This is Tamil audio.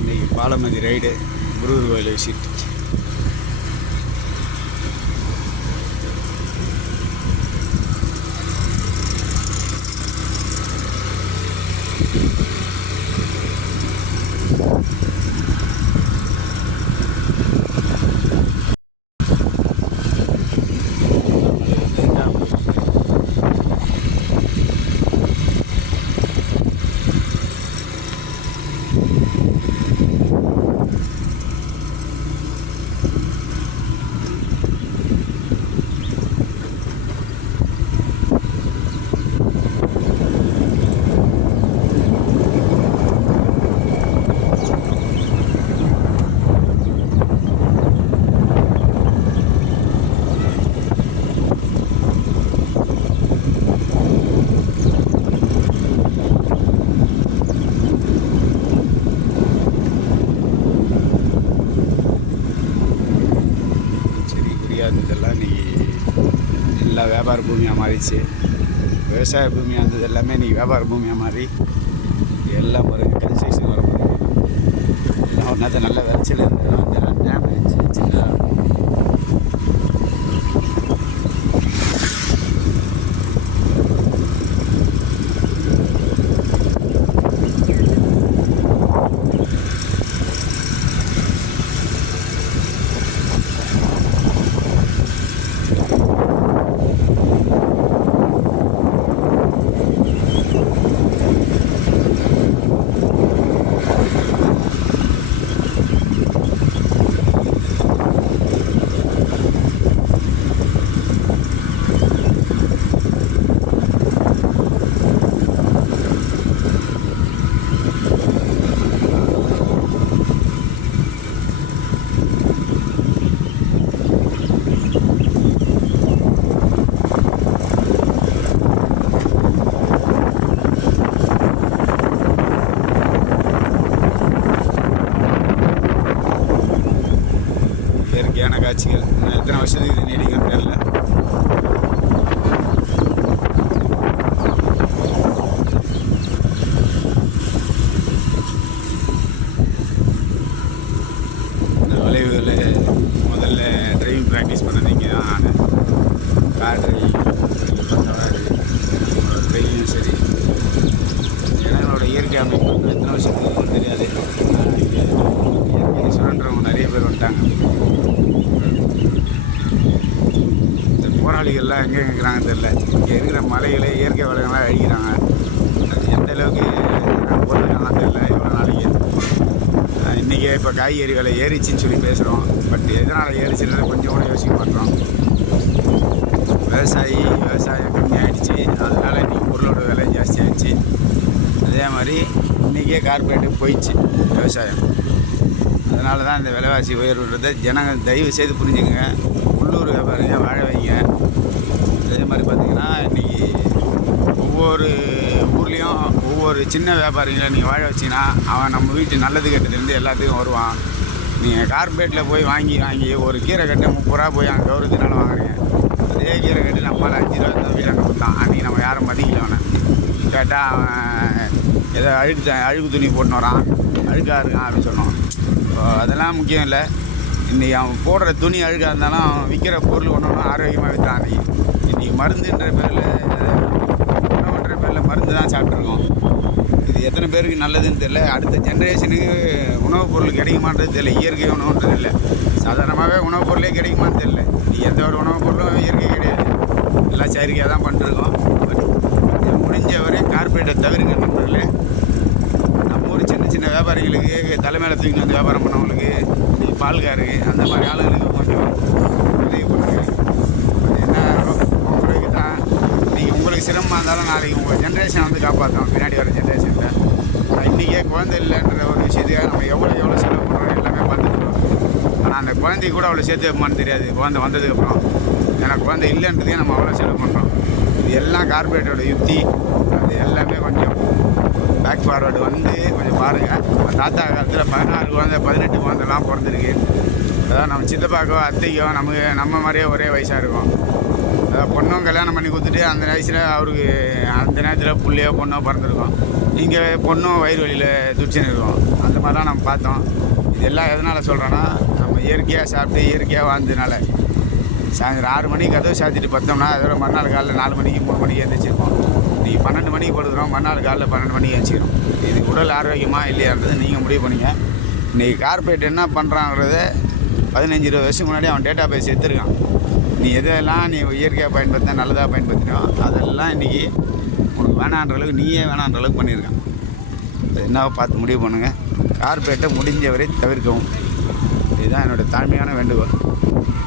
இன்றைக்கி பாலமதி ரைடு, முருகர் கோயில் விசிட். இதெல்லாம் இன்றைக்கி எல்லா வியாபார பூமியாக மாறிடுச்சு. விவசாய பூமியாக இருந்தது எல்லாமே இன்றைக்கி வியாபார பூமியாக மாறி எல்லாம் பாருங்கள் கன்ஸ்ட்ரக்ஷன் வர பாருங்கள். எல்லாம் ஒரு நேரத்தை நல்ல விளைச்சல் இருந்தது. அந்த டேம் இருந்துச்சு சின்னதாக. இயற்கையான காட்சிகள் எத்தனை வருஷத்துக்கு இது நீடிக்கும் தெரியல. இந்த வளைவுகளில் முதல்ல டிரைவிங் ப்ராக்டிஸ் பண்ண நீங்கள் தான் கார் டிரைவிங் ட்ரைவிங்கும் சரி. இடங்களோட இயற்கை அமைப்பு எத்தனை வருஷத்துக்கு தெரியாது. இயற்கையை சுரண்டுறவங்க நிறைய பேர் வந்துட்டாங்க. இந்த போராளிகள்லாம் எங்கே இருக்கிறாங்கன்னு தெரில. இங்கே இருக்கிற மலைகளை இயற்கை வளங்களாக அழிக்கிறாங்க. அது எந்த அளவுக்கு போராடலாம் தெரில. எவ்வளோ நாளைக்கு இன்றைக்கி இப்போ காய்கறி விலை ஏறிச்சின்னு சொல்லி பேசுகிறோம். பட் எதனால் ஏறிச்சுன்றது கொஞ்சம் கூட யோசிக்க மாட்டோம். விவசாயம் கம்மியாகிடுச்சு. அதனால் இன்றைக்கி பொருளோட விலை ஜாஸ்தி ஆகிடுச்சு. அதே மாதிரி இன்றைக்கே கார்பரேட்டுக்கு போயிடுச்சு விவசாயம். அதனால தான் இந்த விலைவாசி உயர்வுன்றதை ஜனங்கள் தயவு செய்து புரிஞ்சுங்க. உள்ளூர் வியாபாரிங்க வாழ வைங்க. அதே மாதிரி பார்த்திங்கன்னா இன்றைக்கி ஒவ்வொரு ஊர்லேயும் ஒவ்வொரு சின்ன வியாபாரிகளை நீங்கள் வாழ வச்சிங்கன்னா அவன் நம்ம வீட்டு நல்லது கெட்டதுலேருந்து எல்லாத்துக்கும் வருவான். நீங்கள் கார்பரேட்டில் போய் வாங்கி ஒரு கீரை கட்டு 30 ரூபா போய் அங்கே கௌரவத்தினால வாங்குறீங்க. அதே கீரை கட்டு நம்மளால் 5 ரூபா இந்த வீட்டில் கொடுத்தான். அன்றைக்கி நம்ம யாரும் மதிக்கல. அவனை கேட்டால் அவன் ஏதோ அழுக்கு துணி போட்டுன்னு வரான், அழுக்காக இருக்கான் அப்படின்னு சொன்னோம். அதெல்லாம் முக்கியம் இல்லை. இன்றைக்கி அவன் போடுற துணி அழுக்காக இருந்தாலும் அவன் விற்கிற பொருள் ஒன்று ஒன்று ஆரோக்கியமாக விற்றான். இன்றைக்கி மருந்துன்ற பேரில் உணவுன்ற பேரில் மருந்து தான் சாப்பிட்ருக்கோம். இது எத்தனை பேருக்கு நல்லதுன்னு தெரியல. அடுத்த ஜென்ரேஷனுக்கு உணவுப் பொருள் கிடைக்குமான்றது தெரியல. இயற்கை உணவுன்றது இல்லை. சாதாரணமாகவே உணவுப் பொருளே கிடைக்குமான்னு தெரியல. எந்த ஒரு உணவுப் பொருளும் இயற்கை கிடையாது. எல்லாம் செயற்கையாக தான் பண்ணிட்டுருக்கோம். முடிஞ்ச வரை கார்பரேட்டை தவிர்க்க நண்பர்களே. நம்ம ஊர் சின்ன சின்ன வியாபாரிகளுக்கு தலைமையில தூக்கி வந்து வியாபாரம் பண்ணவங்களுக்கு, பால்காருக்கு, அந்த மாதிரி ஆளுங்களுக்கு கொஞ்சம் உதவி பண்ணுங்க. என்ன உங்களுக்கு தான் நீங்கள் உங்களுக்கு சிரமமாக இருந்தாலும் நாளைக்கு உங்கள் ஜென்ரேஷன் வந்து காப்பாற்றோம். பின்னாடி வர ஜென்ரேஷனில் இன்றைக்கே குழந்தை இல்லைன்ற ஒரு விஷயத்துக்காக நம்ம எவ்வளோ செலவு பண்ணுறோம் எல்லாமே பார்த்துக்கிறோம். ஆனால் அந்த குழந்தைக்கு கூட அவ்வளோ சேர்த்து வைப்பான்னு தெரியாது. குழந்தை வந்ததுக்கப்புறம் ஏன்னா குழந்தை இல்லைன்றதே நம்ம அவ்வளோ செலவு பண்ணுறோம். இது எல்லாம் கார்பரேட்டோட யுக்தி. அது எல்லாமே கொஞ்சம் பேக் ஃபார்வர்டு வந்து கொஞ்சம் பாருங்கள். தாத்தா காலத்தில் 16 குழந்தை 18 குழந்தைலாம் பிறந்திருக்கு. அதாவது நம்ம சித்தப்பாக்கோ அத்தைக்கோ நம்ம மாதிரியே ஒரே வயசாக இருக்கும். பொண்ணும் கல்யாணம் பண்ணி கொடுத்துட்டு அந்த வயசில் அவருக்கு அந்த நேரத்தில் புள்ளையோ பொண்ணோ பிறந்திருக்கோம். இங்கே பொண்ணும் வயிறு வலியில் துடிச்சுன்னு இருக்கோம். அந்த மாதிரிலாம் நம்ம பார்த்தோம். இதெல்லாம் எதனால் சொல்கிறோன்னா, நம்ம இயற்கையாக சாப்பிட்டு இயற்கையாக வாழ்ந்ததுனால சாயந்தரம் 6 மணிக்கு கதவு சாத்திட்டு பார்த்தோம்னா அதோட மறுநாள் காலையில் 4 மணிக்கு 3 மணிக்கு எழுந்திரிச்சிருப்போம். இன்றைக்கி 12 மணிக்கு படுக்கிறோம், மறுநாள் காலையில் 12 மணிக்கு எழுந்திரிச்சிடும். இது உடல் ஆரோக்கியமாக இல்லையான்றது நீங்கள் முடிவு பண்ணிங்க. இன்றைக்கி கார்பரேட் என்ன பண்ணுறாங்கிறத 15-20 வருஷம் முன்னாடி அவன் டேட்டா பேஸ் எடுத்துருக்கான். நீ எதெல்லாம் நீ இயற்கையாக பயன்படுத்தினா நல்லதாக பயன்படுத்தினோ அதெல்லாம் இன்றைக்கி உனக்கு வேணான்ற அளவுக்கு நீயே வேணான்ற அளவுக்கு பண்ணியிருக்கான். அது என்னவோ பார்த்து முடிவு பண்ணுங்கள். கார்பரேட்டை முடிஞ்ச வரை தவிர்க்கவும். இதுதான் என்னோடய தாழ்மையான வேண்டுகோள்.